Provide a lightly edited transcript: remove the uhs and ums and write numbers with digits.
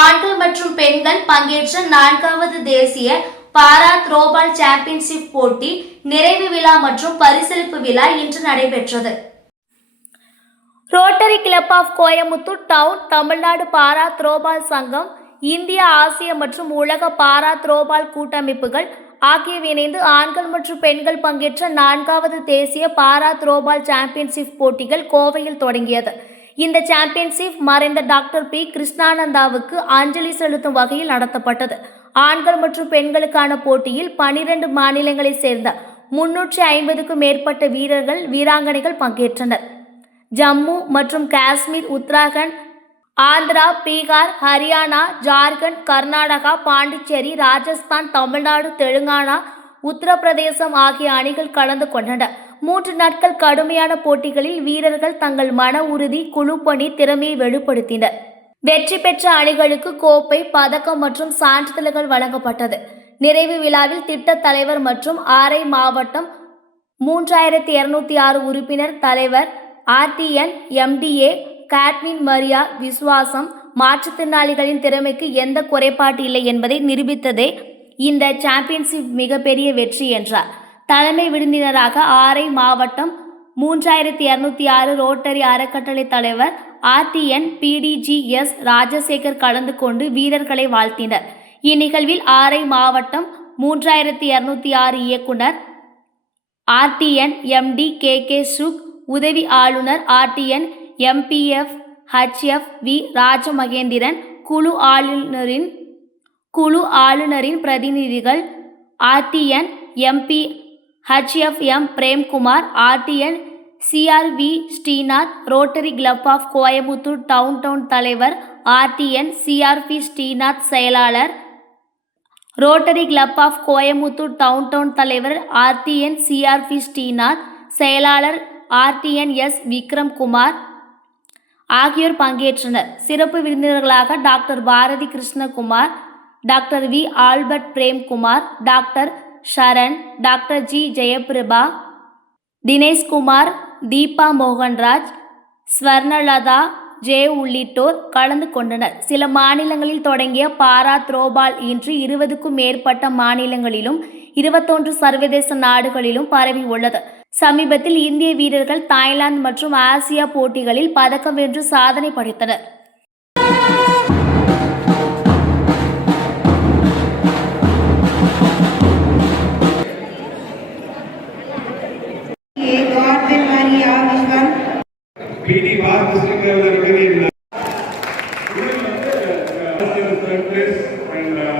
ஆண்கள் மற்றும் பெண்கள் பங்கேற்ற 4வது தேசிய பாரா த்ரோபால் சாம்பியன்ஷிப் போட்டி நிறைவு விழா மற்றும் பரிசளிப்பு விழா இன்று நடைபெற்றது. Rotary club of Coimbatore town, Tamil Nadu para throwball சங்கம், இந்திய, ஆசிய மற்றும் உலக பாரா த்ரோபால் கூட்டமைப்புகள் ஆகியவை இணைந்து ஆண்கள் மற்றும் பெண்கள் பங்கேற்ற 4வது தேசிய பாரா த்ரோபால் சாம்பியன்ஷிப் போட்டிகள் கோவையில் தொடங்கியது. இந்த சாம்பியன்ஷிப் மறைந்த டாக்டர் பி. கிருஷ்ணானந்தாவுக்கு அஞ்சலி செலுத்தும் வகையில் நடத்தப்பட்டது. ஆண்கள் மற்றும் பெண்களுக்கான போட்டியில் 12 மாநிலங்களைச் சேர்ந்த 350க்கும் மேற்பட்ட வீரர்கள், வீராங்கனைகள் பங்கேற்றனர். ஜம்மு மற்றும் காஷ்மீர், உத்தராகண்ட், ஆந்திரா, பீகார், ஹரியானா, ஜார்க்கண்ட், கர்நாடகா, பாண்டிச்சேரி, ராஜஸ்தான், தமிழ்நாடு, தெலுங்கானா, உத்தரப்பிரதேசம் ஆகிய அணிகள் கலந்து கொண்டன. 3 நாட்கள் கடுமையான போட்டிகளில் வீரர்கள் தங்கள் மன உறுதி, குழுப்பணி, திறமையை வெளிப்படுத்தினர். வெற்றி பெற்ற அணிகளுக்கு கோப்பை, பதக்கம் மற்றும் சான்றிதழ்கள் வழங்கப்பட்டது. நிறைவு விழாவில் திட்ட தலைவர் மற்றும் ஆரை மாவட்டம் 3206 உறுப்பினர் தலைவர் ஆர்டிஎன் எம்டிஏ காட்வின் மரியா விசுவாசம், மாற்றுத்திறனாளிகளின் திறமைக்கு எந்த குறைபாடு இல்லை என்பதை நிரூபித்ததே இந்த சாம்பியன்ஷிப் மிகப்பெரிய வெற்றி என்றார். தலைமை விருந்தினராக ஆரை மாவட்டம் 3206 ரோட்டரி அறக்கட்டளை தலைவர் ஆர்டிஎன் பிடிஜிஎஸ் ராஜசேகர் கலந்து கொண்டு வீரர்களை வாழ்த்தினர். இந்நிகழ்வில் ஆரை மாவட்டம் 3206 இயக்குனர் ஆர்டிஎன் எம்டி கே சுக், உதவி ஆளுநர் RTN MPF HF V Rajamahendran, குழு ஆளுநரின் பிரதிநிதிகள் RTN MP HF M Premkumar, RTN CRV Srinath, rotary club of Coimbatore town தலைவர் ஆர்டிஎன் சிஆர்பி ஸ்ரீநாத், செயலாளர் rotary club of Coimbatore town தலைவர் ஆர்டிஎன் சிஆர்பி ஸ்ரீநாத், செயலாளர் ஆர்டிஎன் எஸ் விக்ரம்குமார் ஆகியோர் பங்கேற்றனர். சிறப்பு விருந்தினர்களாக doctor Bharathi Krishnakumar, doctor V Albert Premkumar, doctor Sharan, doctor G Jayaprabha, Dineshkumar, Deepa Mohanraj, Swarnalatha J உள்ளிட்டோர் கலந்து கொண்டனர். சில மாநிலங்களில் தொடங்கிய பாரா த்ரோபால் இன்று 20க்கும் மேற்பட்ட மாநிலங்களிலும் 21 சர்வதேச நாடுகளிலும் பரவி உள்ளது. சமீபத்தில் இந்திய வீரர்கள் தாய்லாந்து மற்றும் ஆசியா போட்டிகளில் பதக்கம் வென்று சாதனை படைத்தனர். and